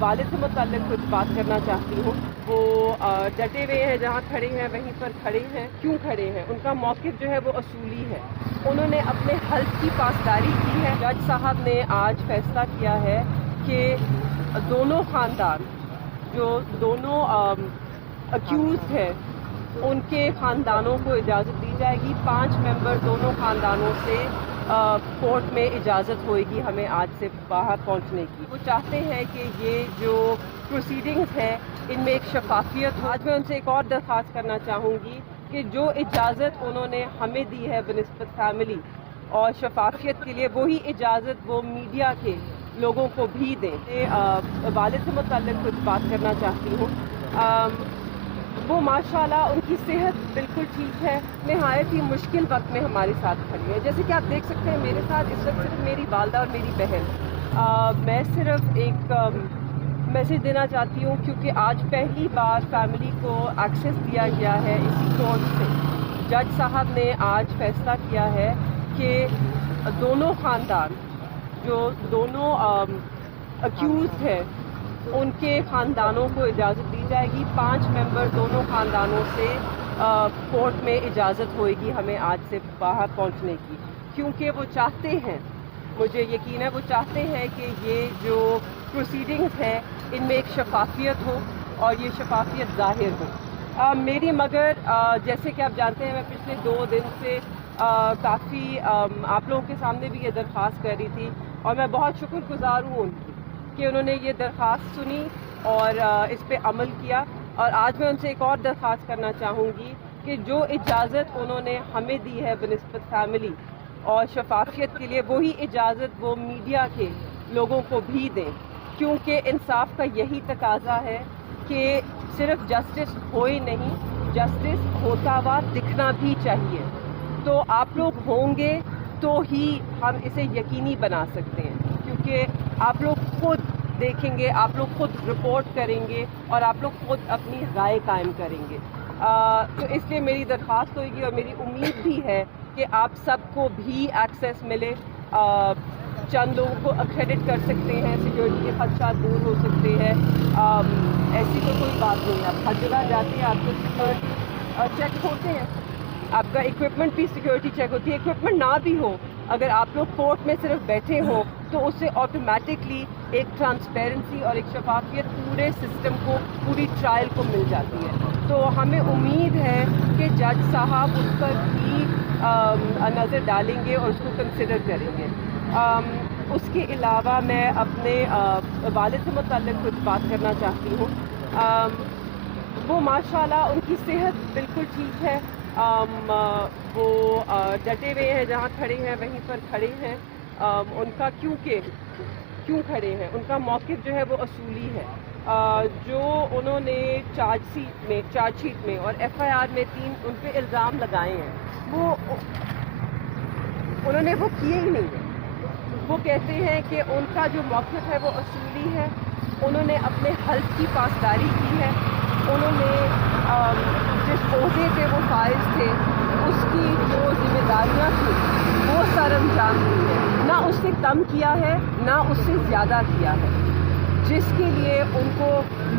والد سے متعلق کچھ بات کرنا چاہتی ہوں۔ وہ ڈٹے ہوئے ہیں، جہاں کھڑے ہیں وہیں پر کھڑے ہیں۔ کیوں کھڑے ہیں؟ ان کا موقف جو ہے وہ اصولی ہے۔ انہوں نے اپنے حلف کی پاسداری کی ہے۔ جج صاحب نے آج فیصلہ کیا ہے کہ دونوں خاندان، جو دونوں اکیوزڈ ہیں، ان کے خاندانوں کو اجازت دی جائے گی۔ 5 ممبر دونوں خاندانوں سے کورٹ میں اجازت ہوئے گی ہمیں آج سے باہر پہنچنے کی۔ وہ چاہتے ہیں کہ یہ جو پروسیڈنگز ہیں ان میں ایک شفافیت ہو۔ آج میں ان سے ایک اور درخواست کرنا چاہوں گی کہ جو اجازت انہوں نے ہمیں دی ہے بنسبت فیملی اور شفافیت کے لیے، وہی اجازت وہ میڈیا کے لوگوں کو بھی دیں۔ والد سے متعلق کچھ بات کرنا چاہتی ہوں۔ وہ ماشاءاللہ ان کی صحت بالکل ٹھیک ہے، نہایت ہی مشکل وقت میں ہمارے ساتھ کھڑی ہے۔ جیسے کہ آپ دیکھ سکتے ہیں میرے ساتھ اس وقت صرف میری والدہ اور میری بہن۔ میں صرف ایک میسج دینا چاہتی ہوں کیونکہ آج پہلی بار فیملی کو ایکسیس دیا گیا ہے اسی کورٹ سے۔ جج صاحب نے آج فیصلہ کیا ہے کہ دونوں خاندان، جو دونوں اکیوزڈ ہیں، ان کے خاندانوں کو اجازت دی جائے گی۔ 5 ممبر دونوں خاندانوں سے کورٹ میں اجازت ہوئے گی ہمیں آج سے باہر پہنچنے کی، کیونکہ وہ چاہتے ہیں، مجھے یقین ہے وہ چاہتے ہیں کہ یہ جو پروسیڈنگز ہیں ان میں ایک شفافیت ہو اور یہ شفافیت ظاہر ہو۔ میری مگر جیسے کہ آپ جانتے ہیں میں پچھلے 2 دن سے کافی آپ لوگوں کے سامنے بھی یہ درخواست کر رہی تھی، اور میں بہت شکر گزار ہوں ان کی کہ انہوں نے یہ درخواست سنی اور اس پہ عمل کیا۔ اور آج میں ان سے ایک اور درخواست کرنا چاہوں گی کہ جو اجازت انہوں نے ہمیں دی ہے بنسبت فیملی اور شفافیت کے لیے، وہی اجازت وہ میڈیا کے لوگوں کو بھی دیں، کیونکہ انصاف کا یہی تقاضا ہے کہ صرف جسٹس ہوئے نہیں، جسٹس ہوتا ہوا دکھنا بھی چاہیے۔ تو آپ لوگ ہوں گے تو ہی ہم اسے یقینی بنا سکتے ہیں، کیونکہ آپ لوگ خود دیکھیں گے، آپ لوگ خود رپورٹ کریں گے اور آپ لوگ خود اپنی رائے قائم کریں گے۔ تو اس لیے میری درخواست ہوئے گی اور میری امید بھی ہے کہ آپ سب کو بھی ایکسیس ملے۔ چند لوگوں کو اکریڈٹ کر سکتے ہیں، سیکیورٹی کے خدشات دور ہو سکتے ہیں۔ ایسی تو کوئی بات نہیں ہے، آپ ہر جگہ جاتے ہیں آپ کو سیکیورٹی چیک ہوتے ہیں، آپ کا اکوپمنٹ بھی سیکیورٹی چیک ہوتی ہے۔ اکوپمنٹ نہ بھی ہو، اگر آپ لوگ کورٹ میں صرف بیٹھے ہوں تو اس سے آٹومیٹکلی ایک ٹرانسپیرنسی اور ایک شفافیت پورے سسٹم کو، پوری ٹرائل کو مل جاتی ہے۔ تو ہمیں امید ہے کہ جج صاحب اس پر بھی نظر ڈالیں گے اور اس کو کنسیڈر کریں گے۔ اس کے علاوہ میں اپنے والد سے متعلق کچھ بات کرنا چاہتی ہوں۔ وہ ماشاءاللہ ان کی صحت بالکل ٹھیک ہے۔ وہ ڈٹے ہوئے ہیں، جہاں کھڑے ہیں وہیں پر کھڑے ہیں۔ ان کا کیوں کھڑے ہیں؟ ان کا موقف جو ہے وہ اصولی ہے۔ جو انہوں نے چارج شیٹ میں اور ایف آئی آر میں 3 ان پہ الزام لگائے ہیں، وہ انہوں نے وہ کیے ہی نہیں ہیں۔ وہ کہتے ہیں کہ ان کا جو موقف ہے وہ اصولی ہے۔ انہوں نے اپنے حلف کی پاسداری کی ہے۔ انہوں نے جس عہدے پہ وہ فائز تھے اس کی جو ذمہ داریاں تھیں وہ سر انجام دی ہے، نہ اس سے کم کیا ہے نہ اس سے زیادہ کیا ہے، جس کے لیے ان کو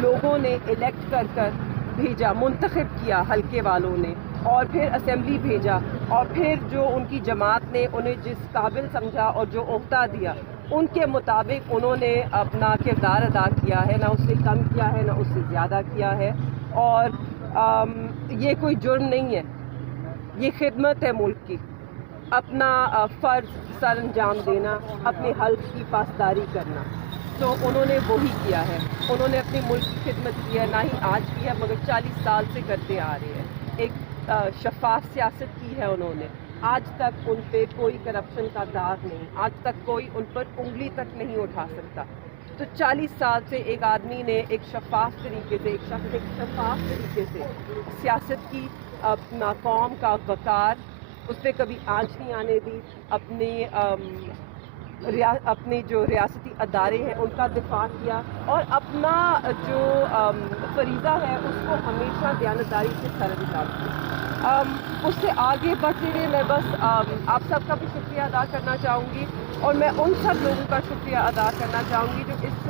لوگوں نے الیکٹ کر بھیجا، منتخب کیا حلقے والوں نے، اور پھر اسمبلی بھیجا، اور پھر جو ان کی جماعت نے انہیں جس قابل سمجھا اور جو عہدہ دیا ان کے مطابق انہوں نے اپنا کردار ادا کیا ہے، نہ اس سے کم کیا ہے نہ اس سے زیادہ کیا ہے۔ اور یہ کوئی جرم نہیں ہے، یہ خدمت ہے ملک کی، اپنا فرض سر انجام دینا، اپنے حلف کی پاسداری کرنا۔ تو انہوں نے وہی کیا ہے، انہوں نے اپنے ملک کی خدمت کی ہے، نہ ہی آج کی ہے مگر 40 سال سے کرتے آ رہے ہیں۔ ایک شفاف سیاست کی ہے انہوں نے، آج تک ان پہ کوئی کرپشن کا داغ نہیں، آج تک کوئی ان پر انگلی تک نہیں اٹھا سکتا۔ تو 40 سال سے ایک آدمی نے ایک شفاف طریقے سے، ایک شفاف طریقے سے سیاست کی، اپنا قوم کا وقار اس پہ کبھی آنچ نہیں آنے دی، اپنے جو ریاستی ادارے ہیں ان کا دفاع کیا، اور اپنا جو فریضہ ہے اس کو ہمیشہ دیانتداری سے سر انجام دیا۔ اس سے آگے بڑھتے ہوئے میں بس آپ سب کا بھی شکریہ ادا کرنا چاہوں گی، اور میں ان سب لوگوں کا شکریہ ادا کرنا چاہوں گی جو اس